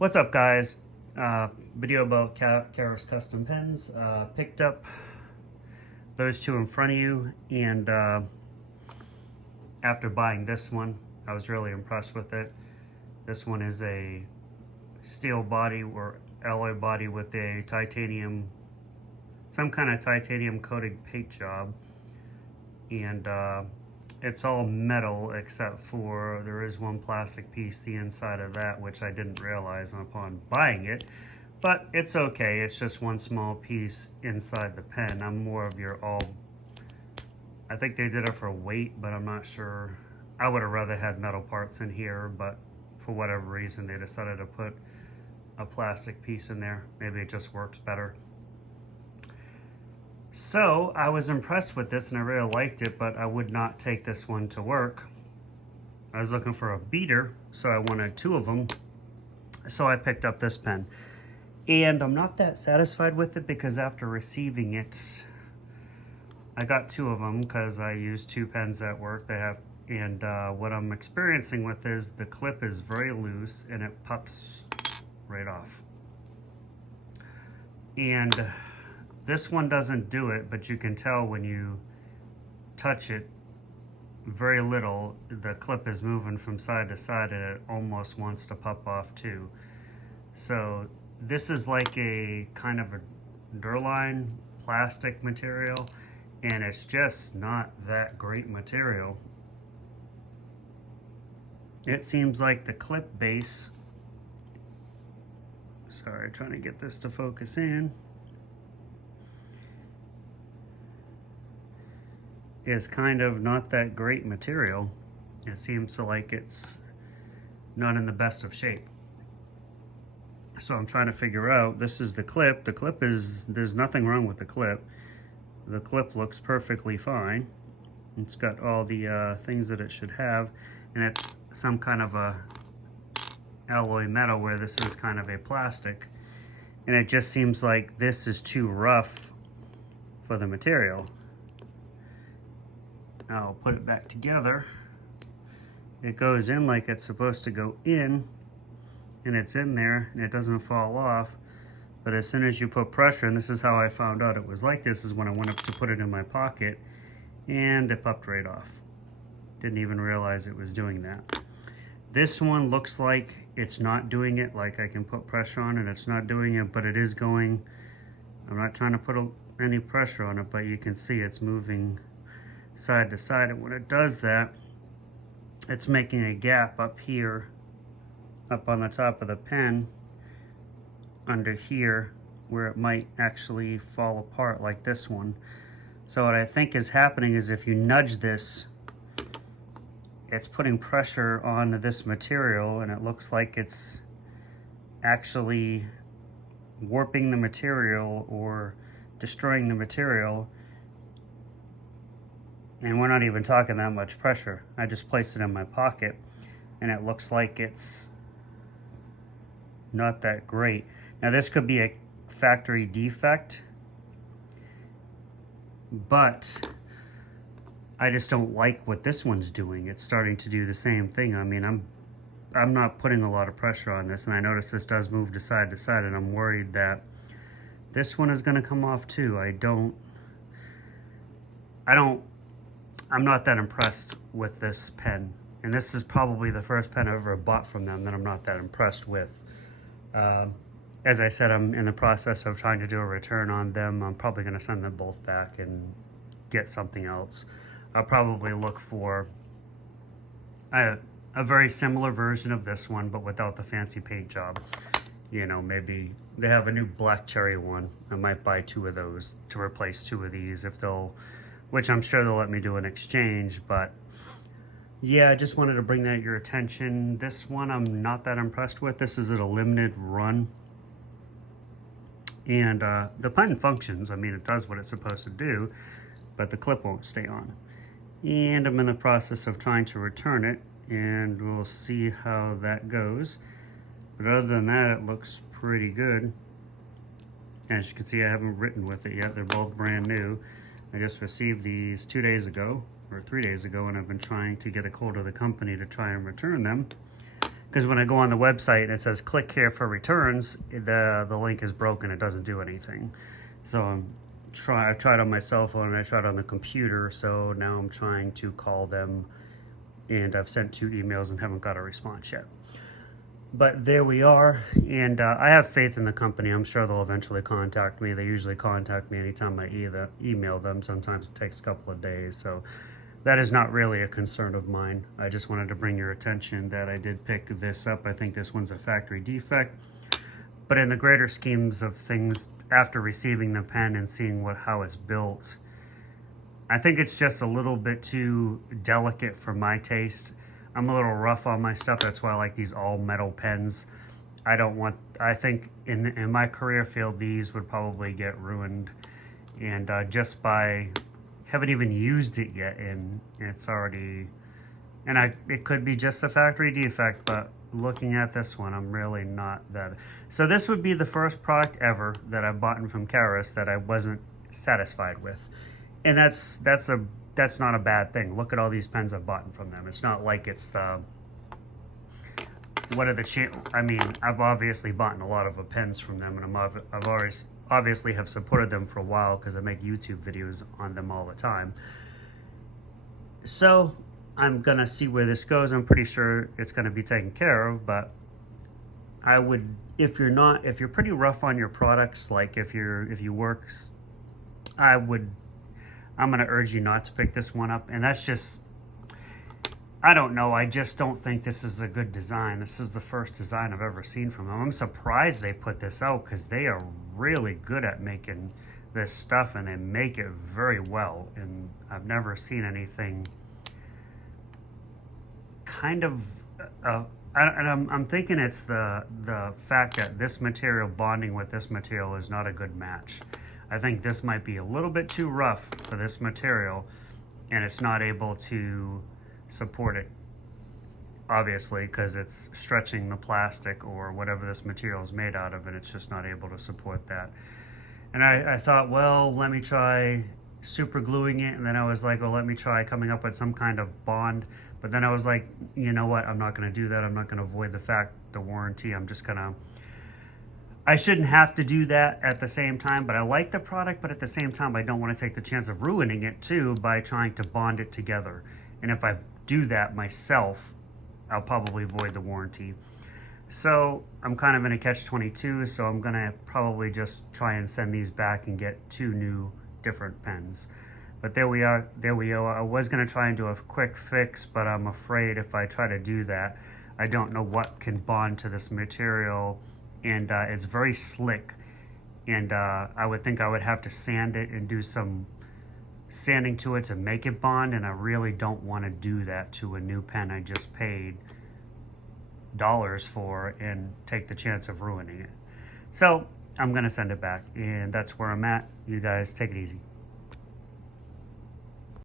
What's up, guys? Video about Karos custom pens. Picked up those two in front of you, and after buying this one, I was really impressed with it. This one is a steel body or alloy body with a titanium, some kind of titanium coated paint job, and it's all metal except for there is one plastic piece the inside of that, which I didn't realize upon buying it, but it's okay. It's just one small piece inside the pen. I'm more of your I think they did it for weight, but I'm not sure. I would have rather had metal parts in here, but for whatever reason they decided to put a plastic piece in there. Maybe it just works better. So I was impressed with this and I really liked it, but I would not take this one to work. I was looking for a beater, so I wanted two of them. So I picked up this pen. And I'm not that satisfied with it because after receiving it, I got two of them because I use two pens at work. And what I'm experiencing with is the clip is very loose and it pops right off. And this one doesn't do it, but you can tell when you touch it very little, the clip is moving from side to side and it almost wants to pop off too. So this is like a kind of a Delrin plastic material, and it's just not that great material. It seems like the clip base, sorry, trying to get this to focus in, is kind of not that great material. It seems to like it's not in the best of shape. So I'm trying to figure out, this is the clip. The clip is, there's nothing wrong with the clip. The clip looks perfectly fine. It's got all the things that it should have, and it's some kind of a alloy metal where this is kind of a plastic. And it just seems like this is too rough for the material. I'll put it back together. It goes in like it's supposed to go in, and it's in there and it doesn't fall off. But as soon as you put pressure, and this is how I found out it was like this, is when I went up to put it in my pocket and it popped right off. Didn't even realize it was doing that. This one looks like it's not doing it, like I can put pressure on it, it's not doing it, but it is going. I'm not trying to put any pressure on it, but you can see it's moving side to side, and when it does that, it's making a gap up here, up on the top of the pen, under here, where it might actually fall apart like this one. So what I think is happening is if you nudge this, it's putting pressure on this material, and it looks like it's actually warping the material or destroying the material. And we're not even talking that much pressure. I just placed it in my pocket and it looks like it's not that great. Now this could be a factory defect, but I just don't like what this one's doing. It's starting to do the same thing. I mean, I'm not putting a lot of pressure on this, and I notice this does move to side, and I'm worried that this one is gonna come off too. I'm not that impressed with this pen, and this is probably the first pen I've ever bought from them that I'm not that impressed with. As I said, I'm in the process of trying to do a return on them. I'm probably going to send them both back and get something else. I'll probably look for a very similar version of this one, but without the fancy paint job. You know, maybe they have a new black cherry one. I might buy two of those to replace two of these, if they'll, which I'm sure they'll let me do an exchange. But yeah, I just wanted to bring that to your attention. This one I'm not that impressed with. This is at a limited run. And the pen functions. I mean, it does what it's supposed to do, but the clip won't stay on. And I'm in the process of trying to return it, and we'll see how that goes. But other than that, it looks pretty good. As you can see, I haven't written with it yet. They're both brand new. I just received these 2 days ago, or 3 days ago, and I've been trying to get a hold of the company to try and return them. because when I go on the website and it says click here for returns, the link is broken. It doesn't do anything. So I tried on my cell phone and I tried on the computer. So now I'm trying to call them, and I've sent 2 emails and haven't got a response yet. But there we are, and I have faith in the company. I'm sure they'll eventually contact me. They usually contact me anytime I either email them. Sometimes it takes a couple of days, so that is not really a concern of mine. I just wanted to bring your attention that I did pick this up. I think this one's a factory defect, but in the greater schemes of things, after receiving the pen and seeing how it's built, I think it's just a little bit too delicate for my taste. I'm a little rough on my stuff. That's why I like these all metal pens. I think in my career field, these would probably get ruined. And just by, haven't even used it yet, and it's already, and it could be just a factory defect, but looking at this one, I'm really not that. So this would be the first product ever that I've bought from Karas that I wasn't satisfied with. And that's not a bad thing. Look at all these pens I've bought from them. It's not like it's the, I mean, I've obviously bought a lot of pens from them, and I've always obviously have supported them for a while because I make YouTube videos on them all the time. So I'm gonna see where this goes. I'm pretty sure it's gonna be taken care of, but I would, if you're pretty rough on your products, like if you work, I'm going to urge you not to pick this one up. And that's just, I don't know. I just don't think this is a good design. This is the first design I've ever seen from them. I'm surprised they put this out because they are really good at making this stuff, and they make it very well. And I've never seen anything kind of, I'm thinking it's the fact that this material bonding with this material is not a good match. I think this might be a little bit too rough for this material, and it's not able to support it, obviously, because it's stretching the plastic or whatever this material is made out of, and it's just not able to support that. And I thought, well, let me try super gluing it, and then I was like, well, let me try coming up with some kind of bond. But then I was like, you know what, I'm not going to do that. I'm not going to avoid the warranty. I'm just going to, I shouldn't have to do that at the same time, but I like the product, but at the same time, I don't want to take the chance of ruining it too by trying to bond it together. And if I do that myself, I'll probably void the warranty. So I'm kind of in a catch-22, so I'm gonna probably just try and send these back and get 2 new different pens. But there we are. I was gonna try and do a quick fix, but I'm afraid if I try to do that, I don't know what can bond to this material. And it's very slick, and I would think I would have to sand it and do some sanding to it to make it bond, and I really don't want to do that to a new pen I just paid dollars for and take the chance of ruining it. So I'm gonna send it back, and that's where I'm at. You guys take it easy.